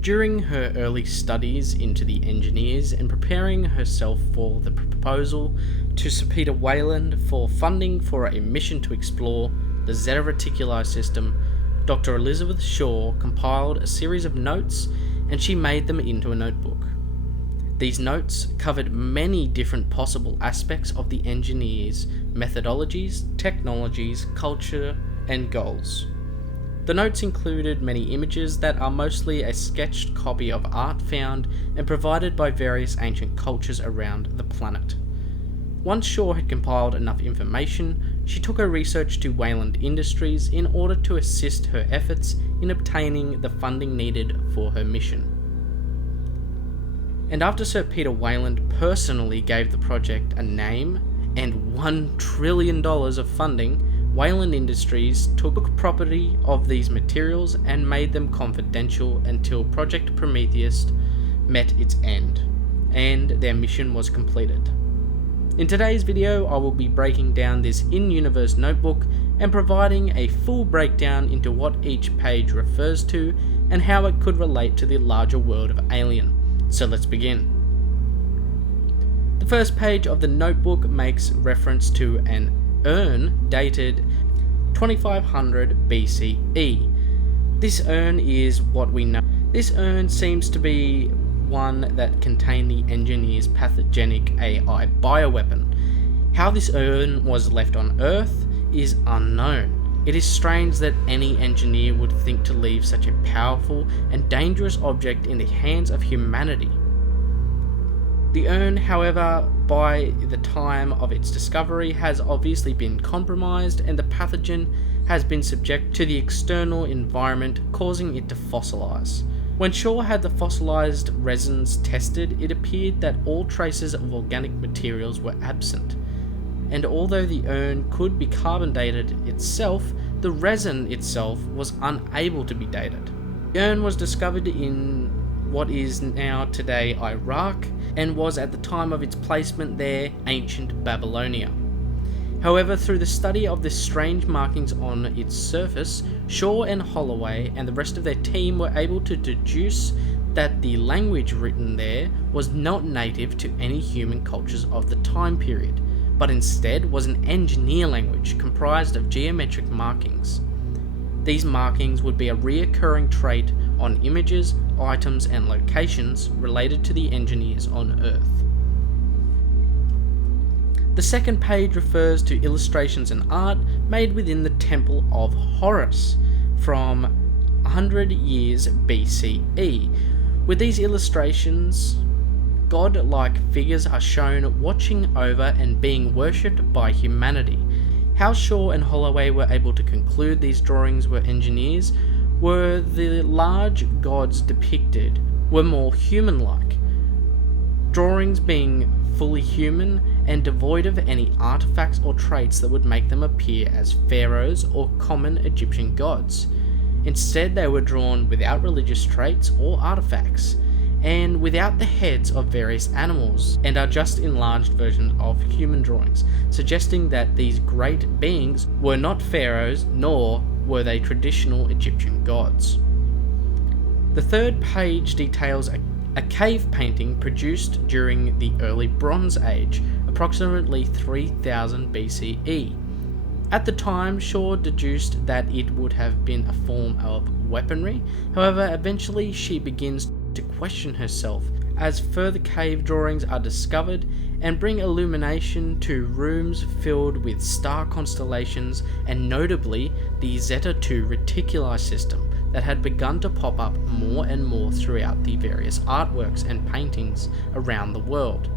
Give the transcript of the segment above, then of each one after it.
During her early studies into the engineers and preparing herself for the proposal to Sir Peter Weyland for funding for a mission to explore the Zeta Reticuli system, Dr. Elizabeth Shaw compiled a series of notes and she made them into a notebook. These notes covered many different possible aspects of the engineers' methodologies, technologies, culture, and goals. The notes included many images that are mostly a sketched copy of art found and provided by various ancient cultures around the planet. Once Shaw had compiled enough information, she took her research to Weyland Industries in order to assist her efforts in obtaining the funding needed for her mission. And after Sir Peter Weyland personally gave the project a name and $1 trillion of funding, Weyland Industries took property of these materials and made them confidential until Project Prometheus met its end, and their mission was completed. In today's video, I will be breaking down this in-universe notebook and providing a full breakdown into what each page refers to and how it could relate to the larger world of Alien. So let's begin. The first page of the notebook makes reference to an urn dated 2500 BCE. This urn is what we know. This urn seems to be one that contained the engineer's pathogenic AI bioweapon. How this urn was left on Earth is unknown. It is strange that any engineer would think to leave such a powerful and dangerous object in the hands of humanity. The urn, however, by the time of its discovery has obviously been compromised and the pathogen has been subject to the external environment, causing it to fossilize. When Shaw had the fossilized resins tested, it appeared that all traces of organic materials were absent. And although the urn could be carbon dated itself, the resin itself was unable to be dated. The urn was discovered in what is now today Iraq, and was at the time of its placement there ancient Babylonia. However, through the study of the strange markings on its surface, Shaw and Holloway and the rest of their team were able to deduce that the language written there was not native to any human cultures of the time period, but instead was an engineer language comprised of geometric markings. These markings would be a reoccurring trait on images, items, and locations related to the engineers on Earth. The second page refers to illustrations and art made within the Temple of Horus from 100 years BCE. With these illustrations, god-like figures are shown watching over and being worshipped by humanity. How Shaw and Holloway were able to conclude these drawings were engineers were the large gods depicted were more human-like, drawings being fully human and devoid of any artifacts or traits that would make them appear as pharaohs or common Egyptian gods. Instead, they were drawn without religious traits or artifacts, and without the heads of various animals, and are just enlarged versions of human drawings, suggesting that these great beings were not pharaohs, nor were they traditional Egyptian gods. The third page details a cave painting produced during the early Bronze Age, approximately 3000 BCE. At the time, Shaw deduced that it would have been a form of weaponry. However, eventually she begins to question herself as further cave drawings are discovered and bring illumination to rooms filled with star constellations and notably the Zeta II Reticuli system that had begun to pop up more and more throughout the various artworks and paintings around the world,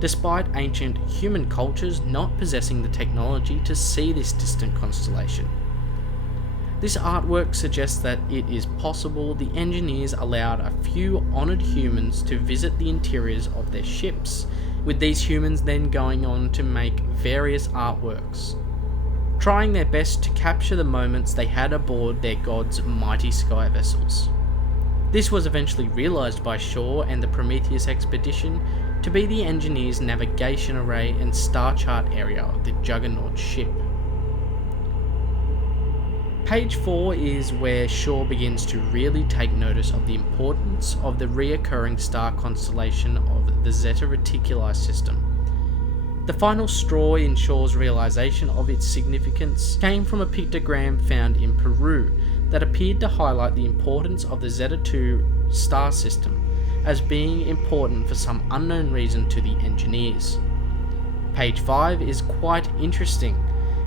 despite ancient human cultures not possessing the technology to see this distant constellation. This artwork suggests that it is possible the engineers allowed a few honoured humans to visit the interiors of their ships, with these humans then going on to make various artworks, trying their best to capture the moments they had aboard their god's mighty sky vessels. This was eventually realised by Shaw and the Prometheus expedition to be the engineers' navigation array and star chart area of the Juggernaut ship. Page 4 is where Shaw begins to really take notice of the importance of the reoccurring star constellation of the Zeta Reticuli system. The final straw in Shaw's realization of its significance came from a pictogram found in Peru that appeared to highlight the importance of the Zeta II star system as being important for some unknown reason to the engineers. Page 5 is quite interesting.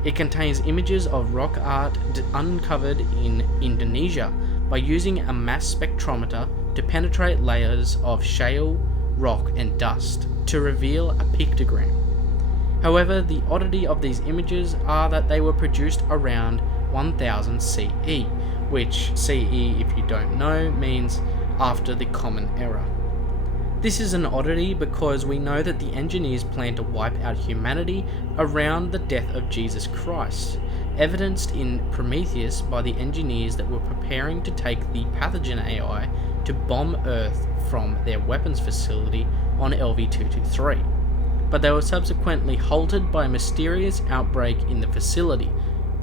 It contains images of rock art uncovered in Indonesia by using a mass spectrometer to penetrate layers of shale, rock and dust to reveal a pictogram. However, the oddity of these images are that they were produced around 1000 CE, which CE, if you don't know, means after the Common Era. This is an oddity because we know that the engineers plan to wipe out humanity around the death of Jesus Christ, evidenced in Prometheus by the engineers that were preparing to take the pathogen AI to bomb Earth from their weapons facility on LV-223, but they were subsequently halted by a mysterious outbreak in the facility,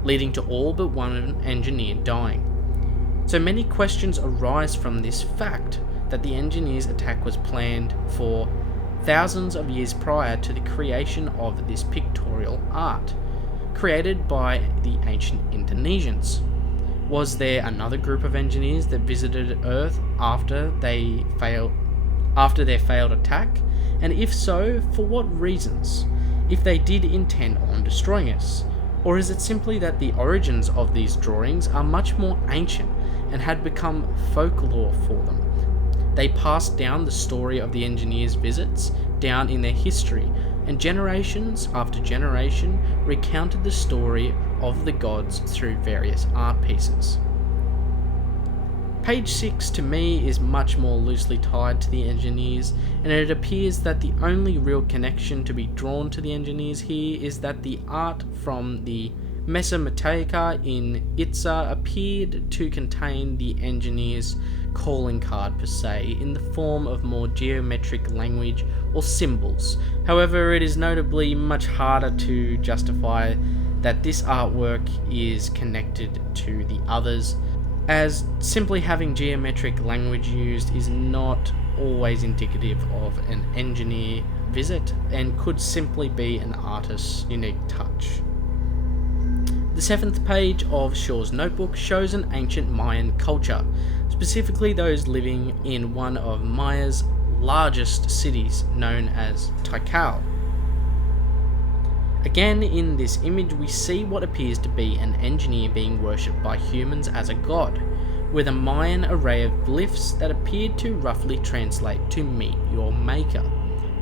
leading to all but one engineer dying. So many questions arise from this fact that the engineers' attack was planned for thousands of years prior to the creation of this pictorial art, created by the ancient Indonesians. Was there another group of engineers that visited Earth after their failed attack? And if so, for what reasons? If they did intend on destroying us? Or is it simply that the origins of these drawings are much more ancient and had become folklore for them? They passed down the story of the engineers' visits down in their history, and generations after generation recounted the story of the gods through various art pieces. Page 6 to me is much more loosely tied to the engineers, and it appears that the only real connection to be drawn to the engineers here is that the art from the Mesoamerica in Itza appeared to contain the engineers' calling card per se, in the form of more geometric language or symbols. However, it is notably much harder to justify that this artwork is connected to the others, as simply having geometric language used is not always indicative of an engineer visit and could simply be an artist's unique touch. The 7th page of Shaw's notebook shows an ancient Mayan culture, specifically those living in one of Maya's largest cities known as Tikal. Again, in this image we see what appears to be an engineer being worshipped by humans as a god, with a Mayan array of glyphs that appeared to roughly translate to meet your maker.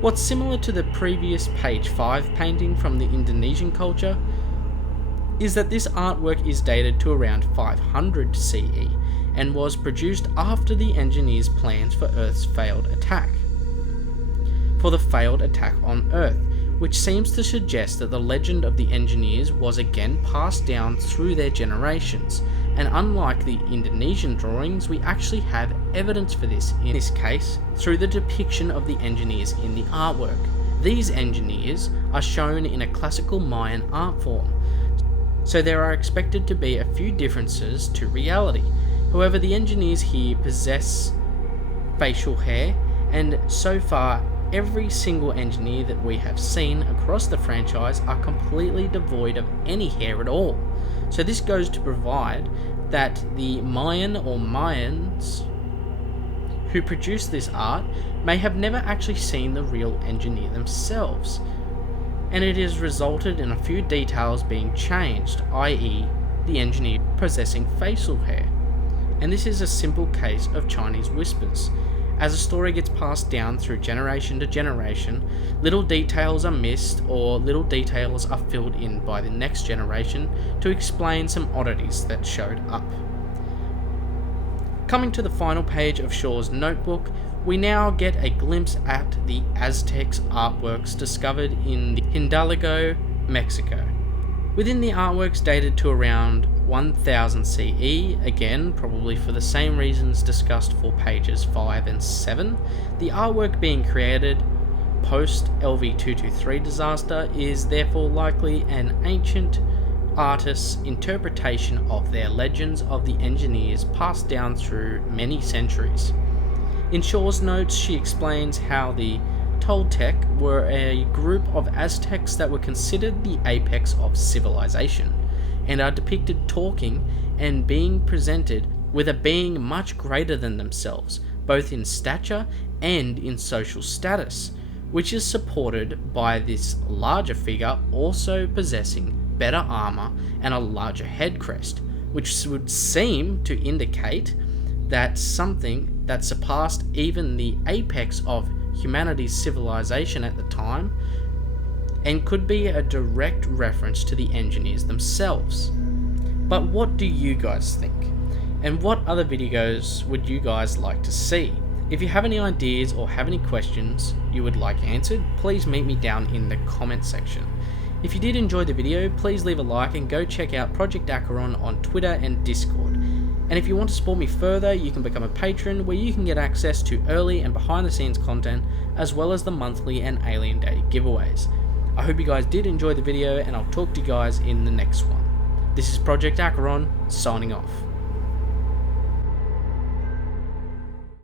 What's similar to the previous page 5 painting from the Indonesian culture is that this artwork is dated to around 500 CE and was produced after the engineers' plans for Earth's failed attack. For the failed attack on Earth, which seems to suggest that the legend of the engineers was again passed down through their generations, and unlike the Indonesian drawings, we actually have evidence for this, in this case, through the depiction of the engineers in the artwork. These engineers are shown in a classical Mayan art form, so there are expected to be a few differences to reality. However, the engineers here possess facial hair, and so far every single engineer that we have seen across the franchise are completely devoid of any hair at all. So this goes to provide that the Mayan or Mayans who produced this art may have never actually seen the real engineer themselves, and it has resulted in a few details being changed, i.e. the engineer possessing facial hair. And this is a simple case of Chinese whispers. As a story gets passed down through generation to generation, little details are missed or little details are filled in by the next generation to explain some oddities that showed up. Coming to the final page of Shaw's notebook, we now get a glimpse at the Aztecs artworks discovered in Hidalgo, Mexico. Within the artworks dated to around 1000 CE, again probably for the same reasons discussed for pages 5 and 7, the artwork being created post LV-223 disaster is therefore likely an ancient artists' interpretation of their legends of the engineers passed down through many centuries. In Shaw's notes, she explains how the Toltec were a group of Aztecs that were considered the apex of civilization, and are depicted talking and being presented with a being much greater than themselves, both in stature and in social status, which is supported by this larger figure also possessing better armor and a larger head crest, which would seem to indicate that something that surpassed even the apex of humanity's civilization at the time, and could be a direct reference to the engineers themselves. But what do you guys think? And what other videos would you guys like to see? If you have any ideas or have any questions you would like answered, please meet me down in the comment section. If you did enjoy the video, please leave a like and go check out Project ACHERON on Twitter and Discord. And if you want to support me further, you can become a patron, where you can get access to early and behind the scenes content, as well as the monthly and Alien Day giveaways. I hope you guys did enjoy the video, and I'll talk to you guys in the next one. This is Project ACHERON, signing off.